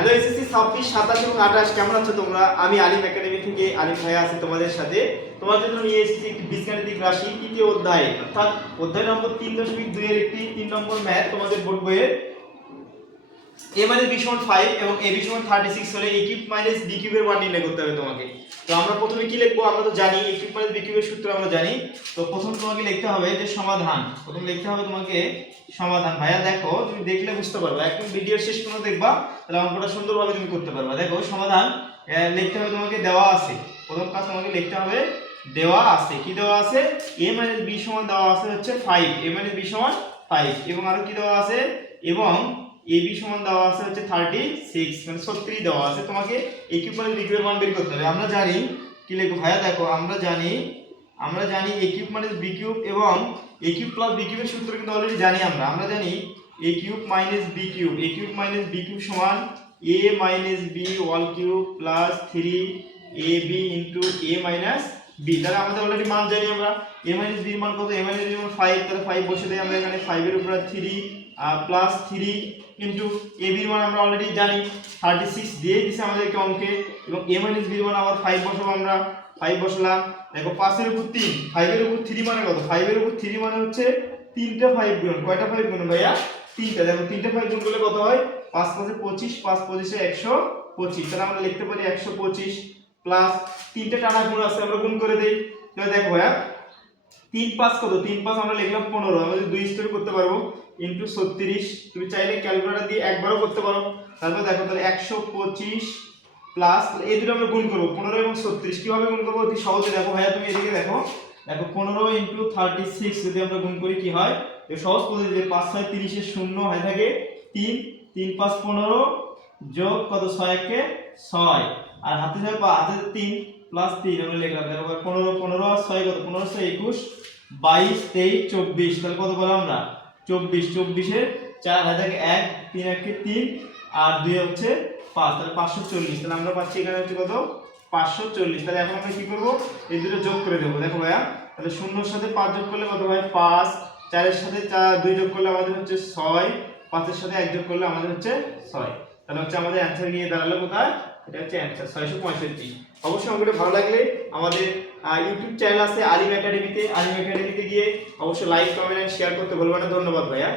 Hello SSC 26, 27 এবং 28 কেমন আছো তোমরা? আমি আলিম একাডেমি থেকে আলিম ভাইয়া আছি তোমাদের সাথে। তোমার জন্য নিয়ে এসেছি একটি বীজগাণিতিক রাশি তৃতীয় অধ্যায়, অর্থাৎ অধ্যায় নম্বর 3.2 এর একটি 3 নম্বর ম্যাথ তোমাদের বোর্ড বইয়ের। a - b = 5 এবং ab = 36 হলে a³ - b³ এর মান নির্ণয় করতে হবে তোমাকে। তো আমরা প্রথমে কি লিখবো? আমরা তো জানি a³ - b³ এর সূত্র আমরা জানি। তো প্রথম তোমাকে লিখতে হবে যে সমাধান। প্রথম লিখতে হবে তোমাকে সমাধান। ভাইয়া দেখো, তুমি দেখলে বুঝতে পারবে, একদম ভিডিওর শেষ পর্যন্ত দেখবা, তাহলে অঙ্কটা সুন্দরভাবে তুমি করতে পারবে। দেখো সমাধান লিখতে হবে তোমাকে, দেওয়া আছে। প্রথম কাজ তোমাকে লিখতে হবে দেওয়া আছে। কি দেওয়া আছে? a - b = দেওয়া আছে হচ্ছে 5, a - b = 5 এবং আরো কি দেওয়া আছে, এবং ab = দেওয়া আছে হচ্ছে 36, মানে 36 দেওয়া আছে। তোমাকে a³ - b³ এর মান বের করতে হবে। আমরা জানি কি লিখবো ভাইয়া, দেখো আমরা জানি a³ - b³ এবং a³ + b³ এর সূত্র কিন্তু অলরেডি জানি। আমরা জানি a³ - b³ সমান a - b whole cube plus 3ab into a - b। তাহলে আমাদের অলরেডি মান জানি আমরা। a - b এর মান কত? a - b এর মান 5, তাহলে 5 বসে দেই আমরা এখানে। 5 এর উপর 3 প্লাস 3 ইনটু ab এর মান আমরা অলরেডি জানি 36 দিয়ে দিছে আমাদেরকে অঙ্কে, এবং a - b এর মান আবার 5 বসাবো আমরা। 5 বসালাম। দেখো 5 এর উপর 3, 5 এর উপর 3 মানে কত? 5 এর উপর 3 মানে হচ্ছে 3টা 5 গুণ। কয়টা 5 গুণ ভাইয়া? 3টা। দেখো 3টা 5 গুণ করলে কত হয়? 5 × 5 = 25, 5 × 25 = 125। তাহলে আমরা লিখতে পারি 125 প্লাস 3টা টানা গুণ আছে, আমরা গুণ করে দেই। তাহলে দেখো ভাইয়া 3 × 5 কত? 3 × 5 আমরা লিখলাম 15, আমরা যদি 2 স্তরে করতে পারবো, ইনটু 36। তুমি চাইলে ক্যালকুলেটর দিয়ে একবারও করতে পারো। তারপর দেখো তাহলে 125 প্লাস এই দুটো আমরা গুণ করব 15 এবং 36। কিভাবে গুণ করব? অতি সহজে। দেখো ভাইয়া তুমি এদিকে দেখো, 15 ইনটু 36 যদি আমরা গুণ করি কি হয়? এই সহজ পদ্ধতিতে 5 6 30 এর 0 হয়ে থাকে 3, 3 5 15 যোগ কত? 6 1 6, আর হাতে থাকবে হাতে 3 প্লাস 3 আমরা লিখলাম। দেখো 15 15 আর 6 কত? 15 6 21 22 23 24। তাহলে কত বললাম আমরা? 24। 24 এর 4 হাতে থাকে 1, 3 1 3 আর 2 হচ্ছে 5, তাহলে 540। তাহলে আমরা পাচ্ছি এখানে হচ্ছে কত? 540। তাহলে এখন আমরা কি করব? এই দুটো যোগ করে দেব। দেখো ভাইয়া, তাহলে 0 এর সাথে 5 যোগ করলে কত হয়? 5, 4 এর সাথে 2 যোগ করলে আমাদের হচ্ছে 6, 5 এর সাথে 1 যোগ করলে আমাদের হচ্ছে 6। তাহলে হচ্ছে আমাদের অ্যানসার গিয়ে দাঁড়ালো কোথায়? এটা হচ্ছে অ্যানসার 665। অবশ্যই আমাদের ভালো লাগলে আমাদের ইউটিউব চ্যানেল আছে আলিম একাডেমিতে, আলিম একাডেমিতে গিয়ে অবশ্যই লাইক কমেন্ট এন্ড শেয়ার করতে ভুলবেন না। ধন্যবাদ ভাইয়া।